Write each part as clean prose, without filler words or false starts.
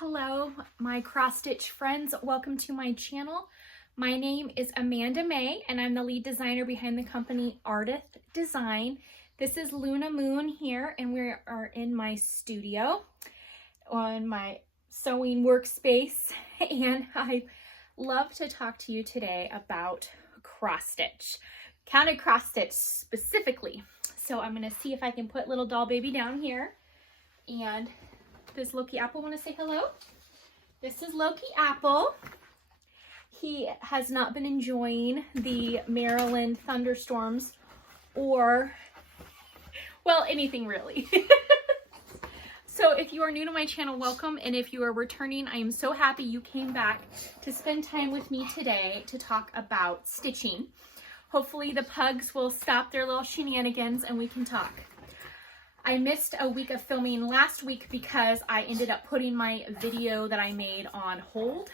Hello, my cross-stitch friends. Welcome to my channel. My name is Amanda Mae, and I'm the lead designer behind the company Ardith Design. This is Luna Moon here, and we are in my studio on my sewing workspace, and I love to talk to you today about cross-stitch, counted cross-stitch specifically. So I'm going to see if I can put little doll baby down here. And does Loki Apple want to say hello? This is Loki Apple. He has not been enjoying the Maryland thunderstorms or, well, anything really. So if you are new to my channel, welcome. And if you are returning, I am so happy you came back to spend time with me today to talk about stitching. Hopefully the pugs will stop their little shenanigans and we can talk. I missed a week of filming last week because I ended up putting my video that I made on hold.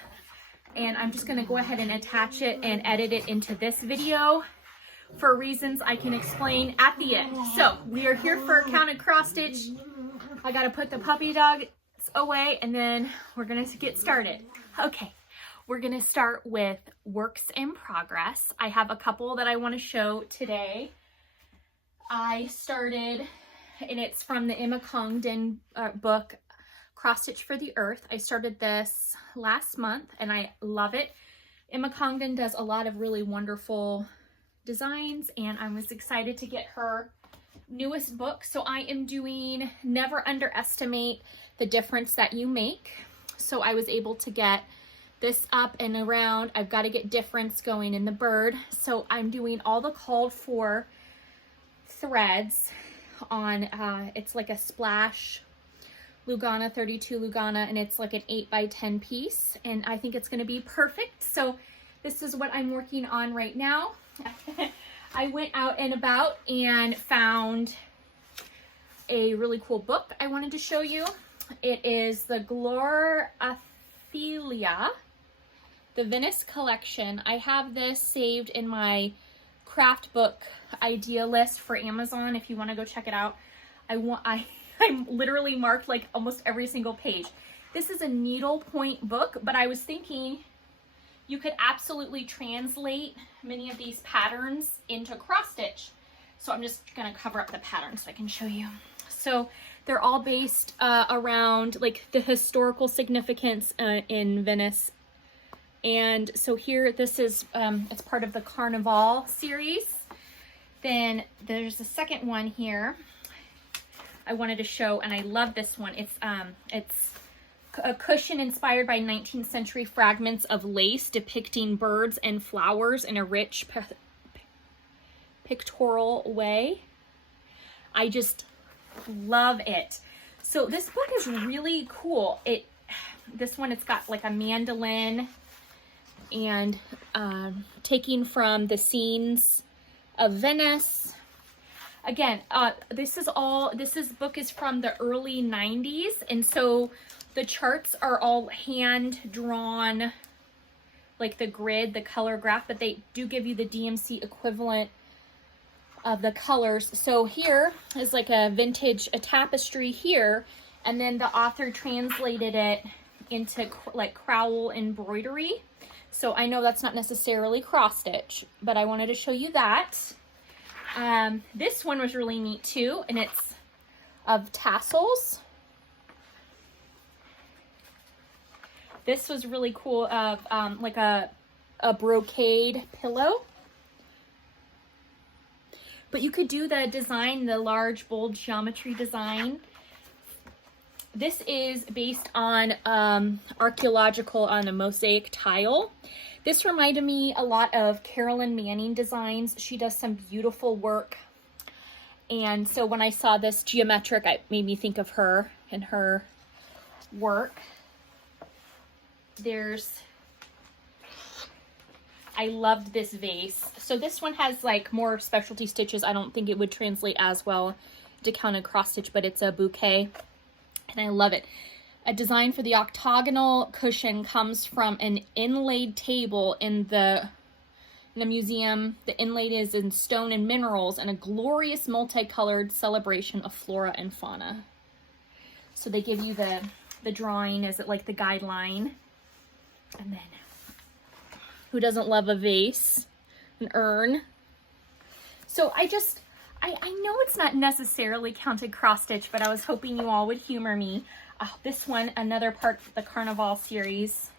And I'm just going to go ahead and attach it and edit it into this video for reasons I can explain at the end. So we are here for counted cross stitch. I got to put the puppy dogs away and then we're going to get started. Okay, we're going to start with works in progress. I have a couple that I want to show today. I started, and it's from the Emma Congdon book, Cross Stitch for the Earth. I started this last month and I love it. Emma Congdon does a lot of really wonderful designs and I was excited to get her newest book. So I am doing Never Underestimate the Difference That You Make. So I was able to get this up and around. I've got to get difference going in the bird. So I'm doing all the called for threads on, it's like a splash Lugana, 32 Lugana, and it's like an 8x10 piece, and I think it's going to be perfect. So this is what I'm working on right now. I went out and about and found a really cool book I wanted to show you. It is the Glorophilia, the Venice collection. I have this saved in my craft book idea list for Amazon if you want to go check it out. I literally marked like almost every single page. This is a needlepoint book, but I was thinking you could absolutely translate many of these patterns into cross stitch. So I'm just going to cover up the pattern so I can show you. So they're all based around like the historical significance in Venice. And so here, this is, it's part of the Carnival series. Then there's the second one here I wanted to show, and I love this one. It's a cushion inspired by 19th century fragments of lace depicting birds and flowers in a rich pictorial way. I just love it. So this book is really cool. This one, it's got like a mandolin and taking from the scenes of Venice. Again, this book is from the early 90s, and so the charts are all hand drawn, like the grid, the color graph, but they do give you the DMC equivalent of the colors. So here is like a tapestry here, and then the author translated it into like crowel embroidery. So I know that's not necessarily cross stitch, but I wanted to show you that. This one was really neat too, and it's of tassels. This was really cool, of like a brocade pillow. But you could do the design, the large, bold geometry design. This is based on archaeological on a mosaic tile. This reminded me a lot of Carolyn Manning designs. She does some beautiful work. And so when I saw this geometric, it made me think of her and her work. I loved this vase. So this one has like more specialty stitches. I don't think it would translate as well to counted cross stitch, but it's a bouquet. And I love it. A design for the octagonal cushion comes from an inlaid table in the museum. The inlaid is in stone and minerals and a glorious multicolored celebration of flora and fauna. So they give you the the drawing as like the guideline. And then, who doesn't love a vase, an urn? So I know it's not necessarily counted cross stitch, but I was hoping you all would humor me. This one, another part of the Carnival series.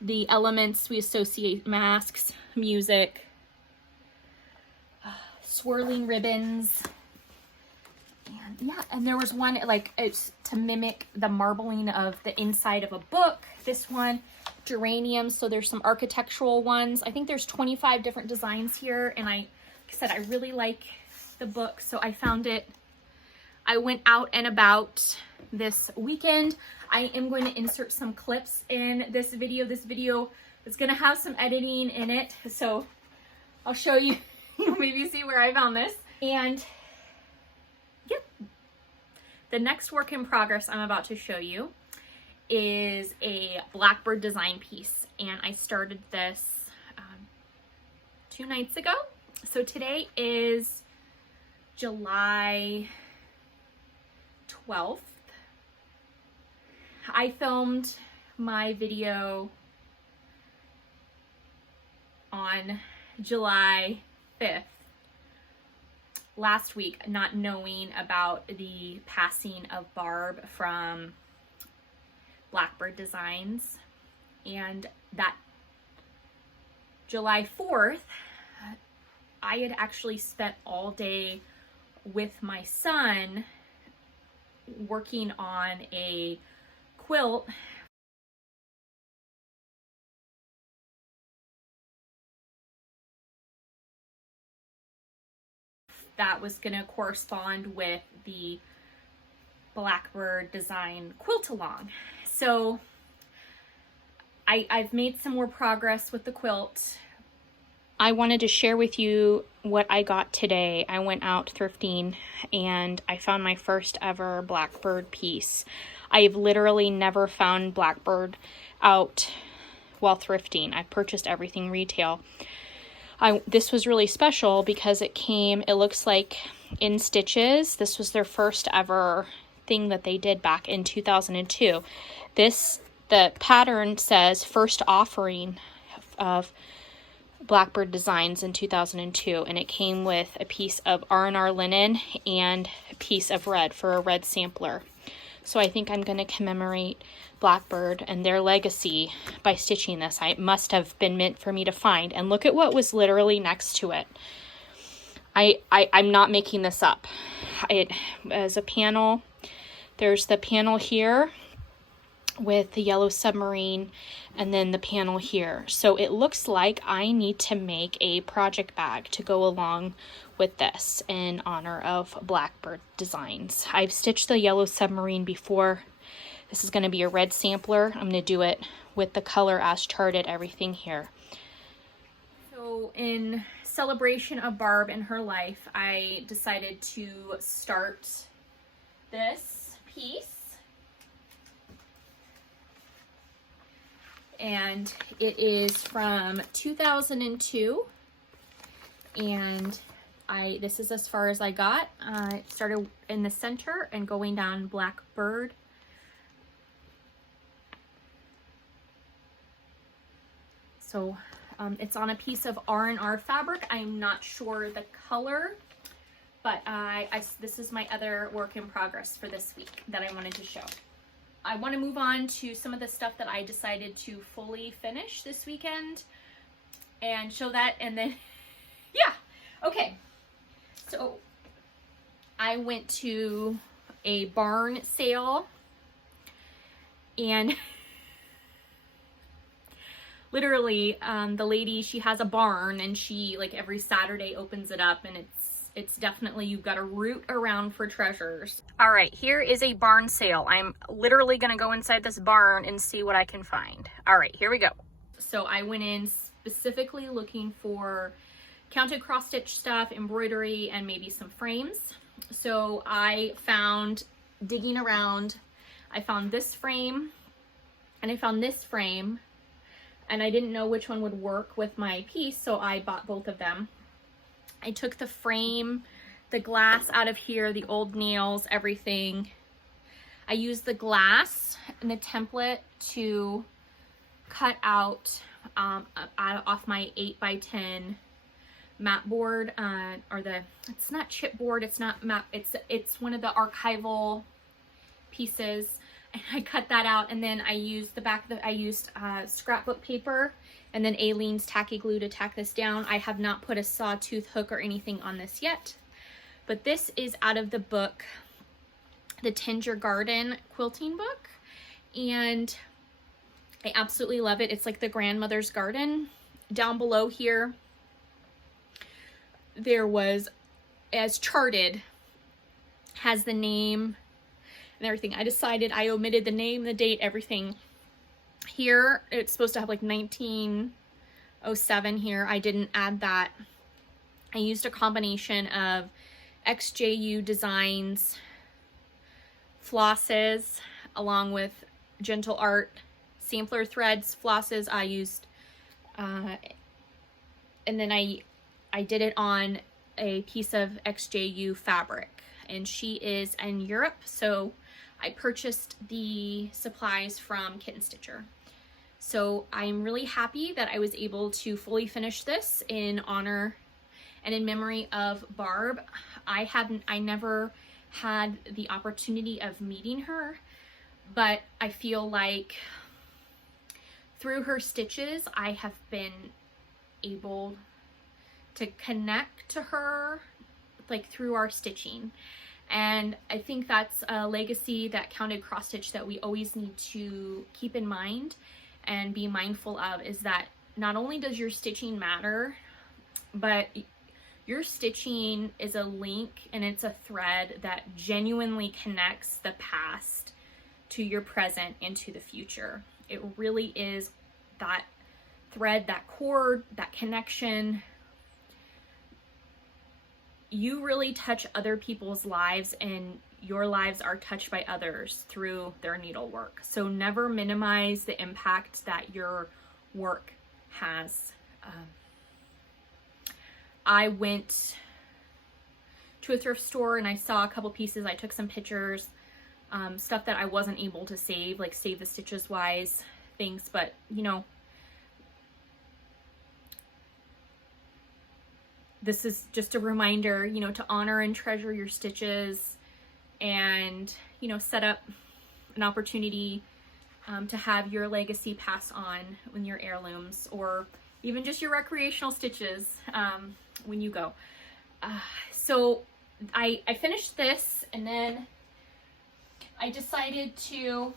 The elements we associate: masks, music, swirling ribbons. And yeah, and there was one like it's to mimic the marbling of the inside of a book. This one, geraniums. So there's some architectural ones. I think there's 25 different designs here, and like I said, I really like the book, so I found it. I went out and about this weekend. I am going to insert some clips in this video. This video is going to have some editing in it, so I'll show you. You'll maybe see where I found this. And yep, the next work in progress I'm about to show you is a Blackbird design piece, and I started this 2 nights ago. So today is July 12th. I filmed my video on July 5th last week, not knowing about the passing of Barb from Blackbird Designs. And that July 4th, I had actually spent all day with my son working on a quilt that was going to correspond with the Blackbird Design quilt along. So I've made some more progress with the quilt. I wanted to share with you what I got today. I went out thrifting and I found my first ever Blackbird piece. I've literally never found Blackbird out while thrifting. I purchased everything retail. This was really special because it came, it looks like in stitches. This was their first ever thing that they did back in 2002. The pattern says first offering of Blackbird Designs in 2002, and it came with a piece of R&R linen and a piece of red for a red sampler. So I think I'm going to commemorate Blackbird and their legacy by stitching this. It must have been meant for me to find. And look at what was literally next to it. I'm not making this up. It as a panel. There's the panel here with the yellow submarine, and then the panel here. So it looks like I need to make a project bag to go along with this in honor of Blackbird Designs. I've stitched the yellow submarine before. This is going to be a red sampler. I'm going to do it with the color as charted, everything here. So in celebration of Barb and her life, I decided to start this piece. And it is from 2002, and this is as far as I got. It started in the center and going down Blackbird. So it's on a piece of R&R fabric. I'm not sure the color, but this is my other work in progress for this week that I wanted to show. I want to move on to some of the stuff that I decided to fully finish this weekend and show that, and then, yeah, okay. So I went to a barn sale, and literally the lady, she has a barn, and she like every Saturday opens it up, and it's definitely, you've got to root around for treasures. All right, here is a barn sale. I'm literally going to go inside this barn and see what I can find. All right, here we go. So I went in specifically looking for counted cross stitch stuff, embroidery, and maybe some frames. So I found, digging around, I found this frame and I found this frame, and I didn't know which one would work with my piece, so I bought both of them. I took the frame, the glass out of here, the old nails, everything. I used the glass the template to cut out off my 8x10 mat board, or it's not chipboard, it's not mat, it's one of the archival pieces, and I cut that out, and then I used scrapbook paper and then Aleene's tacky glue to tack this down. I have not put a sawtooth hook or anything on this yet, but this is out of the book, the Tend Your Garden quilting book, and I absolutely love it. It's like the grandmother's garden. Down below here, there was, as charted, has the name and everything. I decided I omitted the name, the date, everything. Here, it's supposed to have like 1907 here. I didn't add that. I used a combination of XJU Designs flosses along with Gentle Art sampler threads flosses. I used, and then I did it on a piece of XJU fabric, and she is in Europe, so I purchased the supplies from Kitten Stitcher. So I'm really happy that I was able to fully finish this in honor and in memory of Barb. I never had the opportunity of meeting her, but I feel like through her stitches, I have been able to connect to her, like through our stitching. And I think that's a legacy that Counted Cross Stitch that we always need to keep in mind and be mindful of, is that not only does your stitching matter, but your stitching is a link and it's a thread that genuinely connects the past to your present and to the future. It really is that thread, that cord, that connection. You really touch other people's lives, and your lives are touched by others through their needlework. So never minimize the impact that your work has. I went to a thrift store and I saw a couple pieces. I took some pictures, stuff that I wasn't able to save, like save the stitches wise things, but you know, this is just a reminder, you know, to honor and treasure your stitches, and, you know, set up an opportunity to have your legacy pass on when your heirlooms, or even just your recreational stitches when you go. So I finished this, and then I decided to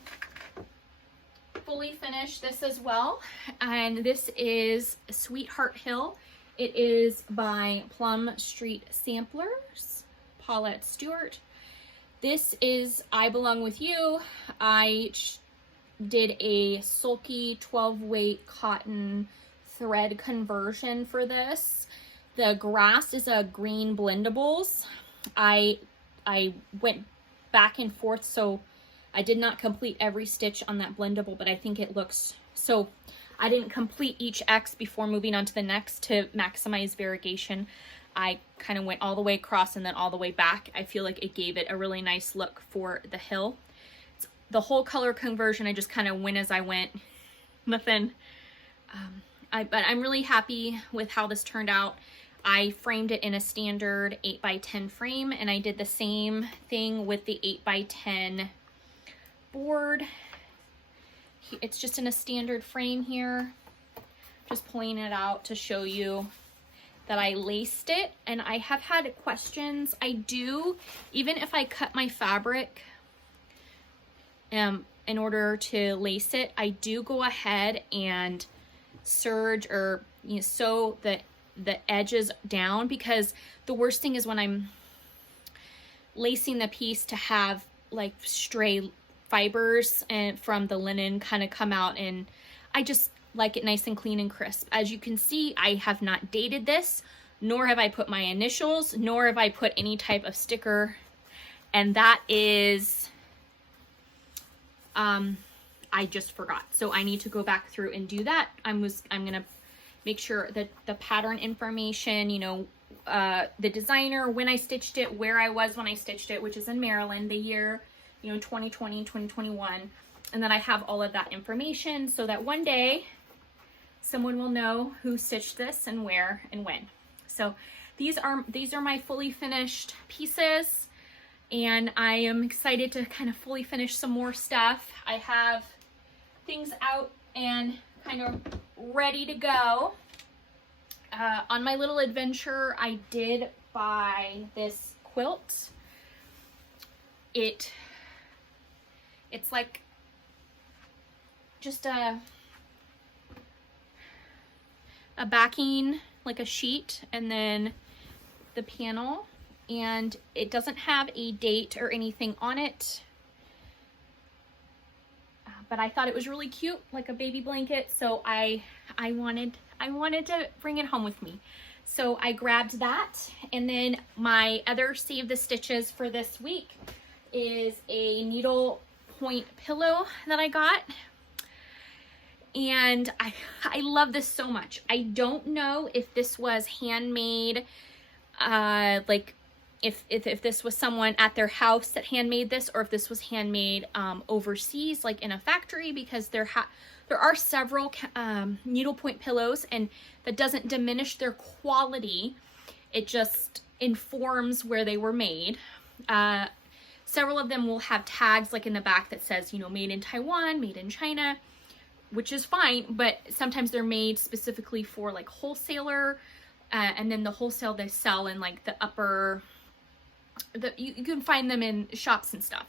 fully finish this as well. And this is Sweetheart Hill. It is by Plum Street Samplers, Paulette Stewart. This is I Belong With You. I did a sulky 12 weight cotton thread conversion for this. The grass is a green blendables. I went back and forth, so I did not complete every stitch on that blendable, but I think it looks, so I didn't complete each X before moving on to the next to maximize variegation. I kind of went all the way across and then all the way back. I feel like it gave it a really nice look for the hill. It's the whole color conversion, I just kind of went as I went. Nothing, but I'm really happy with how this turned out. I framed it in a standard 8x10 frame, and I did the same thing with the 8x10 board. It's just in a standard frame here. Just pulling it out to show you that I laced it, and I have had questions. I do, even if I cut my fabric in order to lace it, I do go ahead and serge or sew the edges down, because the worst thing is when I'm lacing the piece to have like stray fibers and from the linen kind of come out, and I just like it nice and clean and crisp. As you can see, I have not dated this, nor have I put my initials, nor have I put any type of sticker, and that is I just forgot, so I need to go back through and do that. I'm gonna make sure that the pattern information, you know, the designer, when I stitched it, where I was when I stitched it, which is in Maryland, the year, you know, 2020, 2021. And then I have all of that information so that one day someone will know who stitched this and where and when. So these are my fully finished pieces, and I am excited to kind of fully finish some more stuff. I have things out and kind of ready to go. On my little adventure, I did buy this quilt. It's like just a backing, like a sheet, and then the panel, and it doesn't have a date or anything on it, but I thought it was really cute, like a baby blanket, so I wanted to bring it home with me. So I grabbed that, and then my other Save the Stitches for this week is a needle point pillow that I got. And I love this so much. I don't know if this was handmade, like if this was someone at their house that handmade this, or if this was handmade overseas, like in a factory, because there are several needlepoint pillows, and that doesn't diminish their quality. It just informs where they were made. Several of them will have tags like in the back that says, you know, made in Taiwan, made in China, which is fine, but sometimes they're made specifically for like wholesaler, and then the wholesale they sell in like the upper, you can find them in shops and stuff,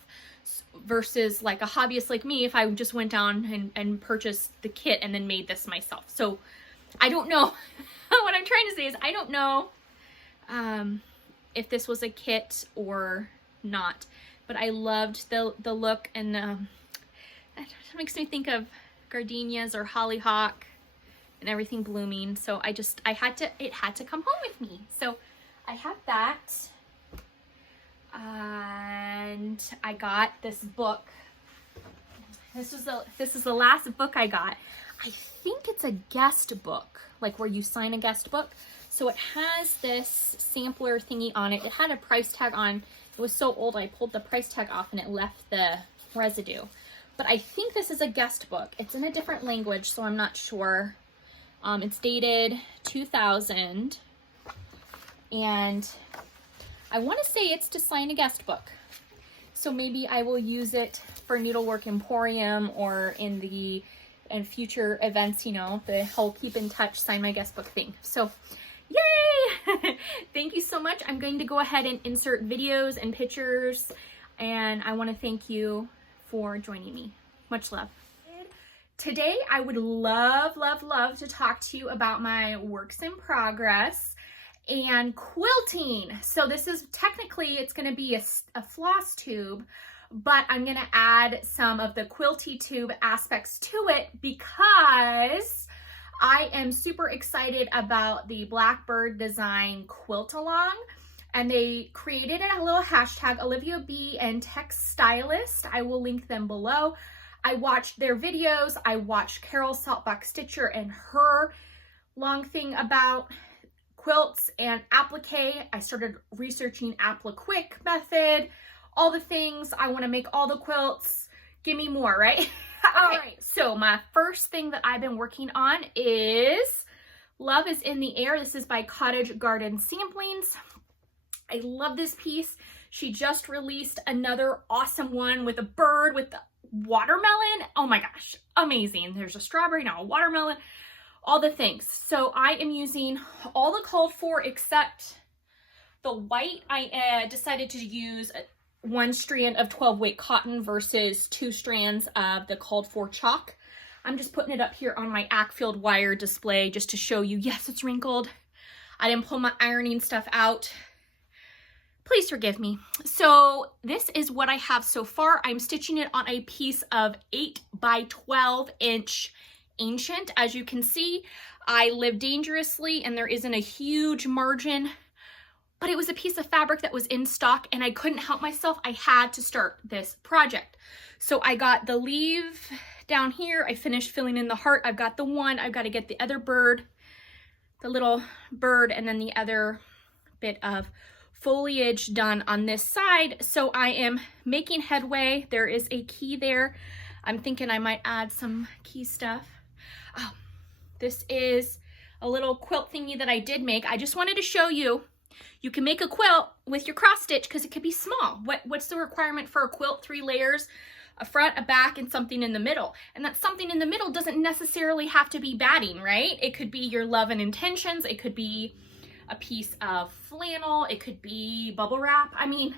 versus like a hobbyist like me, if I just went down and purchased the kit and then made this myself. So I don't know. What I'm trying to say is I don't know if this was a kit or not, but I loved the look, and it makes me think of gardenias or hollyhock and everything blooming. So it had to come home with me. So I have that, and I got this book. This is the last book I got. I think it's a guest book, like where you sign a guest book. So it has this sampler thingy on it. It had a price tag on. It was so old, I pulled the price tag off and it left the residue. But I think this is a guest book. It's in a different language, so I'm not sure. It's dated 2000. And I want to say it's to sign a guest book. So maybe I will use it for Needlework Emporium or in future events, you know, the whole keep in touch, sign my guest book thing. So yay! Thank you so much. I'm going to go ahead and insert videos and pictures, and I want to thank you for joining me. Much love. Today, I would love to talk to you about my works in progress and quilting. So this is technically, it's going to be a floss tube, but I'm going to add some of the quilty tube aspects to it because I am super excited about the Blackbird Design quilt along. And they created a little hashtag, Olivia B and Textilist. I will link them below. I watched their videos. I watched Carol Saltbach Stitcher and her long thing about quilts and applique. I started researching applique method, all the things. I want to make all the quilts. Give me more, right? Okay. All right. So my first thing that I've been working on is Love is in the Air. This is by Cottage Garden Samplings. I love this piece. She just released another awesome one with a bird with the watermelon. Oh my gosh, amazing. There's a strawberry, now a watermelon, all the things. So I am using all the called for except the white. I decided to use one strand of 12 weight cotton versus 2 strands of the called for chalk. I'm just putting it up here on my Ackfield wire display just to show you, yes, it's wrinkled. I didn't pull my ironing stuff out. Please forgive me. So this is what I have so far. I'm stitching it on a piece of 8 by 12 inch ancient. As you can see, I live dangerously and there isn't a huge margin, but it was a piece of fabric that was in stock and I couldn't help myself. I had to start this project. So I got the leaf down here. I finished filling in the heart. I've got the one. I've got to get the other bird, the little bird, and then the other bit of foliage done on this side. So I am making headway. There is a key there. I'm thinking I might add some key stuff. Oh, this is a little quilt thingy that I did make. I just wanted to show you, you can make a quilt with your cross stitch because it could be small. What's the requirement for a quilt? 3 layers, a front, a back, and something in the middle. And that something in the middle doesn't necessarily have to be batting, right? It could be your love and intentions. It could be a piece of flannel. It could be bubble wrap. I mean,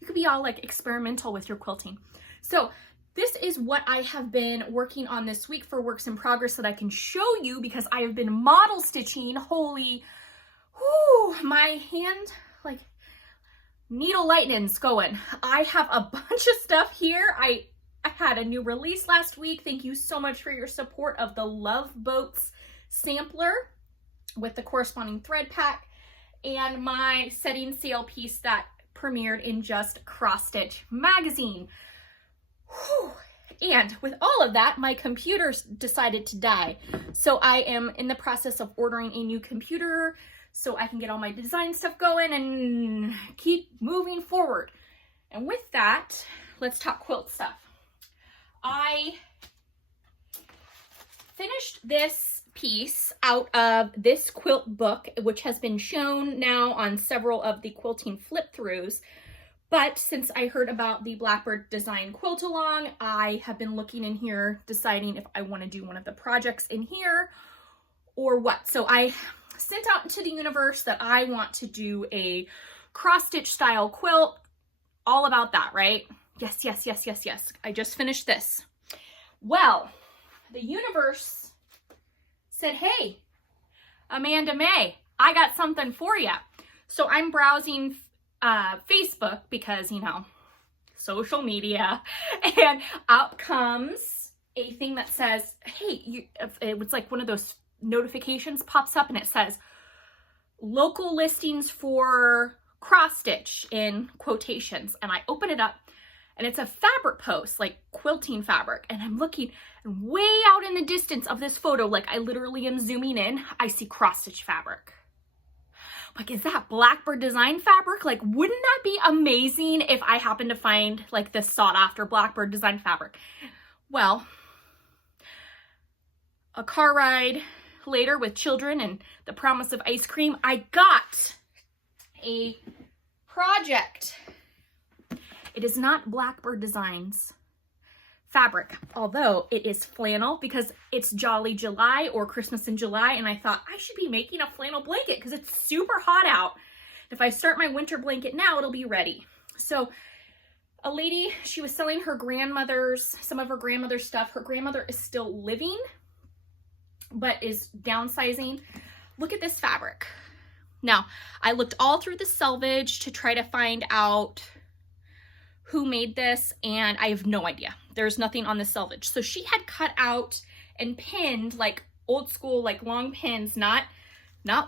you could be all like experimental with your quilting. So this is what I have been working on this week for works in progress that I can show you because I have been model stitching. Holy, whoo, my hand, like needle lightning's going. I have a bunch of stuff here. I had a new release last week. Thank you so much for your support of the Love Boats sampler with the corresponding thread pack and my setting sail piece that premiered in Just Cross Stitch magazine. Whew. And with all of that, my computer decided to die. So I am in the process of ordering a new computer so I can get all my design stuff going and keep moving forward. And with that, let's talk quilt stuff. I finished this piece out of this quilt book, which has been shown now on several of the quilting flip throughs. But since I heard about the Blackbird Design quilt along, I have been looking in here, deciding if I want to do one of the projects in here or what. So I sent out into the universe that I want to do a cross stitch style quilt. All about that, right? Yes, yes, yes, yes, yes. I just finished this. Well, the universe said, hey, Amanda Mae, I got something for you. So I'm browsing Facebook because, you know, social media, and out comes a thing that says, hey, it was like one of those notifications pops up and it says local listings for cross stitch in quotations. And I open it up and it's a fabric post, like quilting fabric. And I'm looking, and way out in the distance of this photo, like I literally am zooming in, I see cross stitch fabric. Like, is that Blackbird Design fabric? Like, wouldn't that be amazing if I happened to find like this sought after Blackbird Design fabric? Well, a car ride later with children and the promise of ice cream, I got a project. It is not Blackbird Designs fabric, although it is flannel because it's Jolly July or Christmas in July, and I thought I should be making a flannel blanket because it's super hot out. If I start my winter blanket now, it'll be ready. So a lady, she was selling her grandmother's, some of her grandmother's stuff. Her grandmother is still living, but is downsizing. Look at this fabric. Now, I looked all through the selvage to try to find out who made this, and I have no idea. There's nothing on the selvage. So she had cut out and pinned, like old school, like long pins, not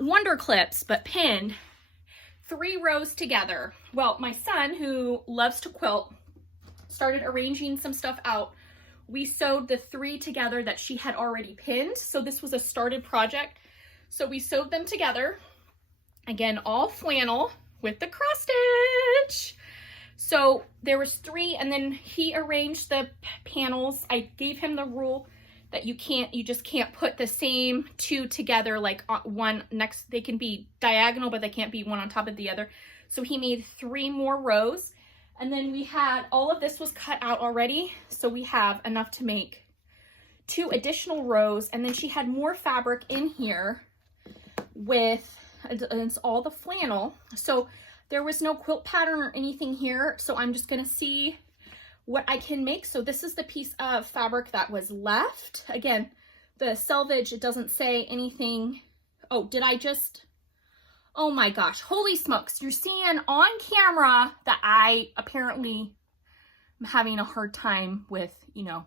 wonder clips, but pinned 3 rows together. Well, my son, who loves to quilt, started arranging some stuff out. We sewed the 3 together that she had already pinned. So this was a started project. So we sewed them together. Again, all flannel with the cross stitch. So there was 3, and then he arranged the panels. I gave him the rule that you just can't put the same 2 together, like one next, they can be diagonal, but they can't be one on top of the other. So he made 3 more rows. And then we had, all of this was cut out already. So we have enough to make 2 additional rows. And then she had more fabric in here with, it's all the flannel. So there was no quilt pattern or anything here, so I'm just gonna see what I can make. So this is the piece of fabric that was left. Again, the selvage, it doesn't say anything. Oh, did I just, oh my gosh, holy smokes. You're seeing on camera that I apparently am having a hard time with, you know,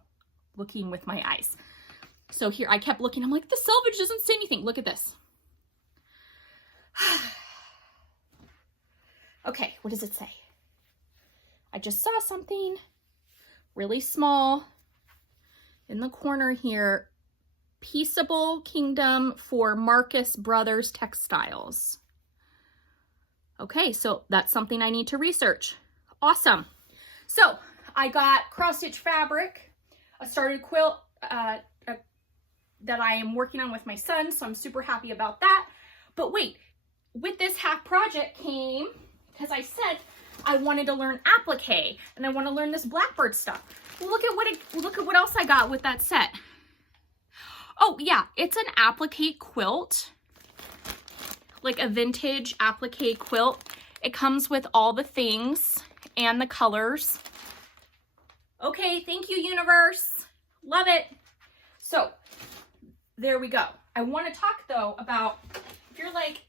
looking with my eyes. So here, I kept looking, I'm like, the selvage doesn't say anything. Look at this. Okay, what does it say? I just saw something really small in the corner here. Peaceable Kingdom for Marcus Brothers Textiles. Okay, so that's something I need to research. Awesome. So I got cross stitch fabric. a started quilt that I am working on with my son, so I'm super happy about that. But wait, with this half project came, because I said I wanted to learn applique and I want to learn this Blackbird stuff. Well, look at what else I got with that set. Oh yeah, it's an applique quilt, like a vintage applique quilt. It comes with all the things and the colors. Okay, thank you, universe. Love it. So there we go. I want to talk though about, if you're like,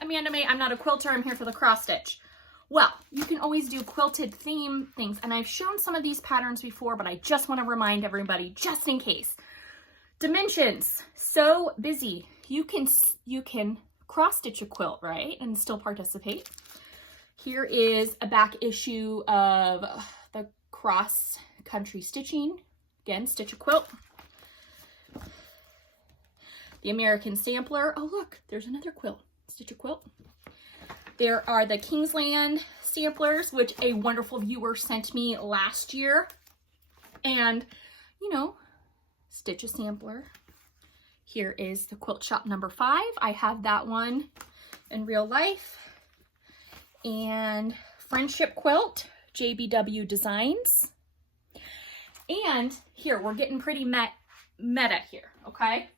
Amanda Mae, I'm not a quilter, I'm here for the cross stitch. Well, you can always do quilted theme things, and I've shown some of these patterns before, but I just want to remind everybody, just in case. Dimensions, so busy. You can cross stitch a quilt, right, and still participate. Here is a back issue of the cross country stitching. Again, stitch a quilt. The American sampler. Oh look, there's another quilt. Stitch a quilt. There are the Kingsland samplers, which a wonderful viewer sent me last year. And, you know, stitch a sampler. Here is the Quilt Shop number 5. I have that one in real life. And Friendship Quilt, JBW Designs. And here, we're getting pretty meta here, okay?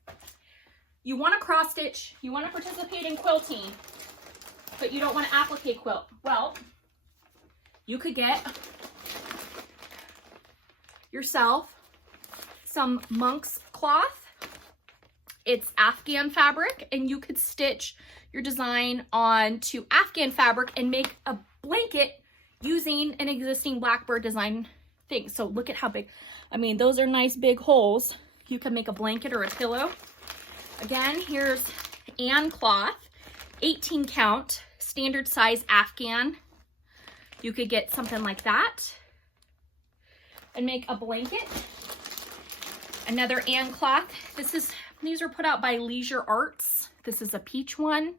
You want to cross stitch, you want to participate in quilting, but you don't want to applique quilt. Well, you could get yourself some monk's cloth. It's Afghan fabric, and you could stitch your design onto Afghan fabric and make a blanket using an existing Blackbird design thing. So look at how big, I mean, those are nice big holes. You can make a blanket or a pillow. Again, here's Ann cloth, 18 count, standard size Afghan. You could get something like that and make a blanket. Another Ann cloth. These are put out by Leisure Arts. This is a peach one,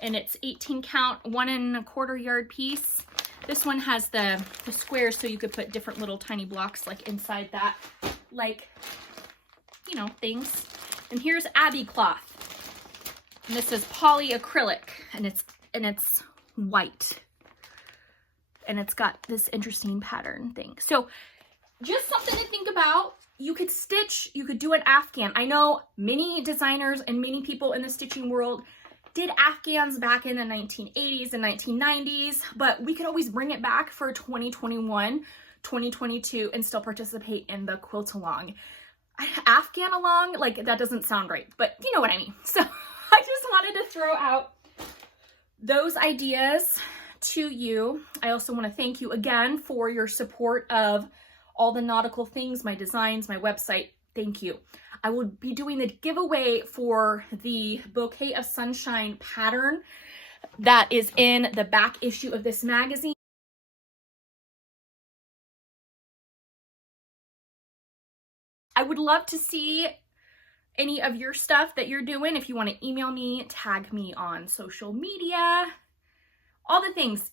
and it's 18 count, 1 1/4 yard piece. This one has the squares, so you could put different little tiny blocks like inside that, like, you know, things. And here's Abby cloth, and this is polyacrylic, and it's white, and it's got this interesting pattern thing. So just something to think about. You could stitch, you could do an Afghan. I know many designers and many people in the stitching world did Afghans back in the 1980s and 1990s, but we could always bring it back for 2021, 2022 and still participate in the quilt along. Afghan along, like, that doesn't sound right, but you know what I mean. So I just wanted to throw out those ideas to you. I also want to thank you again for your support of all the nautical things, my designs, my website. Thank you. I will be doing the giveaway for the Bouquet of Sunshine pattern that is in the back issue of this magazine. I would love to see any of your stuff that you're doing. If you want to email me, tag me on social media, all the things.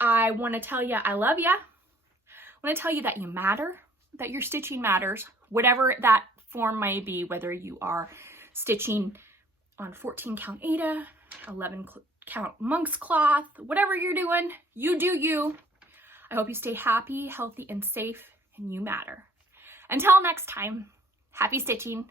I want to tell you I love you. I want to tell you that you matter, that your stitching matters, whatever that form may be, whether you are stitching on 14 count Aida, 11 count monk's cloth, whatever you're doing, you do you. I hope you stay happy, healthy, and safe, and you matter. Until next time, happy stitching.